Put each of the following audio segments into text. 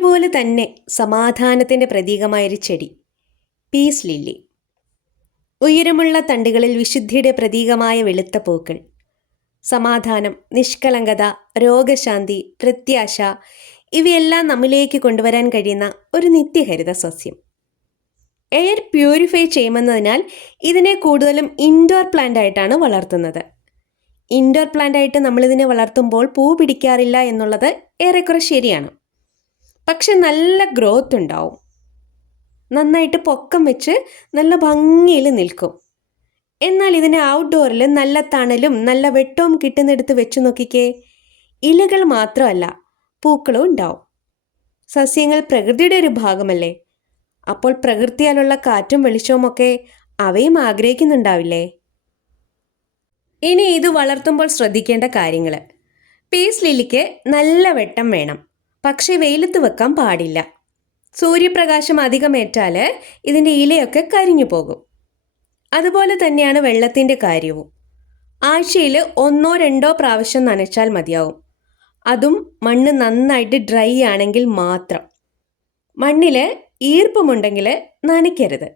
പേര് പോലെ തന്നെ സമാധാനത്തിന്റെ പ്രതീകമായൊരു ചെടി. Peace lily. ഉയരമുള്ള തണ്ടുകളിൽ വിശുദ്ധിയുടെ പ്രതീകമായ വെളുത്ത പൂക്കൾ. സമാധാനം നിഷ്കളങ്കത രോഗശാന്തി പ്രത്യാശ ഇവയെല്ലാം നമ്മിലേക്ക് കൊണ്ടുവരാൻ കഴിയുന്ന ഒരു നിത്യഹരിത സസ്യം. എയർ പ്യൂരിഫൈ ചെയ്യുമെന്നതിനാൽ ഇതിനെ കൂടുതലും ഇൻഡോർ പ്ലാന്റ് ആയിട്ടാണ് വളർത്തുന്നത്. ഇൻഡോർ പ്ലാന്റ് ആയിട്ട് നമ്മളിതിനെ വളർത്തുമ്പോൾ പൂ പിടിക്കാറില്ല എന്നുള്ളത് ഏറെക്കുറെ ശരിയാണ്. പക്ഷെ നല്ല ഗ്രോത്ത് ഉണ്ടാവും. നന്നായിട്ട് പൊക്കം വെച്ച് നല്ല ഭംഗിയിൽ നിൽക്കും. എന്നാൽ ഇതിനെ ഔട്ട്ഡോറിൽ നല്ല തണലും നല്ല വെട്ടവും കിട്ടുന്നിടത്ത് വെച്ച് നോക്കിക്കേ. ഇലകൾ മാത്രമല്ല പൂക്കളും ഉണ്ടാവും. സസ്യങ്ങൾ പ്രകൃതിയുടെ ഒരു ഭാഗമല്ലേ? അപ്പോൾ പ്രകൃതിയാലുള്ള കാറ്റും വെളിച്ചവുമൊക്കെ അവയും ആഗ്രഹിക്കുന്നുണ്ടാവില്ലേ? ഇനി ഇത് വളർത്തുമ്പോൾ ശ്രദ്ധിക്കേണ്ട കാര്യങ്ങൾ പീസ് ലില്ലിക്ക് നല്ല വെട്ടം വേണം. പക്ഷേ വെയിലത്ത് വെക്കാൻ പാടില്ല. സൂര്യപ്രകാശം അധികമേറ്റാൽ ഇതിന്റെ ഇലയൊക്കെ കരിഞ്ഞു പോകും. അതുപോലെ തന്നെയാണ് വെള്ളത്തിന്റെ കാര്യവും. ആഴ്ചയിൽ ഒന്നോ രണ്ടോ പ്രാവശ്യം നനച്ചാൽ മതിയാവും. അതും മണ്ണ് നന്നായിട്ട് ഡ്രൈ ആണെങ്കിൽ മാത്രം. മണ്ണിൽ ഈർപ്പമുണ്ടെങ്കിൽ നനയ്ക്കരുത്.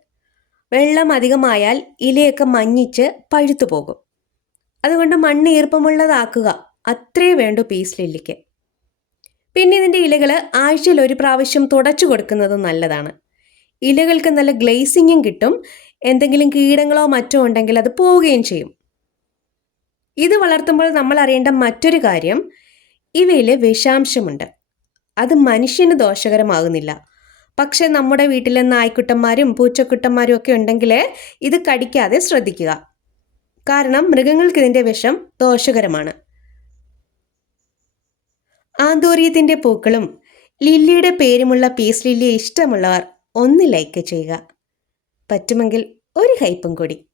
വെള്ളം അധികമായാൽ ഇലയൊക്കെ മഞ്ഞിച്ച് പഴുത്തു പോകും. അതുകൊണ്ട് മണ്ണ് ഈർപ്പമുള്ളതാക്കുക. അത്രേ വേണ്ടു പീസ് ലില്ലിക്ക്. പിന്നെ ഇതിന്റെ ഇലകൾ ആഴ്ചയിൽ ഒരു പ്രാവശ്യം തുടച്ചു കൊടുക്കുന്നത് നല്ലതാണ്. ഇലകൾക്ക് നല്ല ഗ്ലേസിങ്ങും കിട്ടും. എന്തെങ്കിലും കീടങ്ങളോ മറ്റോ ഉണ്ടെങ്കിൽ അത് പോവുകയും ചെയ്യും. ഇത് വളർത്തുമ്പോൾ നമ്മൾ അറിയേണ്ട മറ്റൊരു കാര്യം ഇവയിൽ വിഷാംശമുണ്ട്. അത് മനുഷ്യന് ദോഷകരമാകുന്നില്ല. പക്ഷേ നമ്മുടെ വീട്ടിലെ നായ്ക്കുട്ടന്മാരും പൂച്ചക്കുട്ടന്മാരും ഒക്കെ ഉണ്ടെങ്കിൽ ഇത് കടിക്കാതെ ശ്രദ്ധിക്കുക. കാരണം മൃഗങ്ങൾക്ക് ഇതിന്റെ വിഷം ദോഷകരമാണ്. ആന്തോറിയത്തിന്റെ പൂക്കളും ലില്ലിയുടെ പേരുമുള്ള പീസ് ലില്ലിയെ ഇഷ്ടമുള്ളവർ ഒന്ന് ലൈക്ക് ചെയ്യുക. പറ്റുമെങ്കിൽ ഒരു ഹൈപ്പും കൂടി.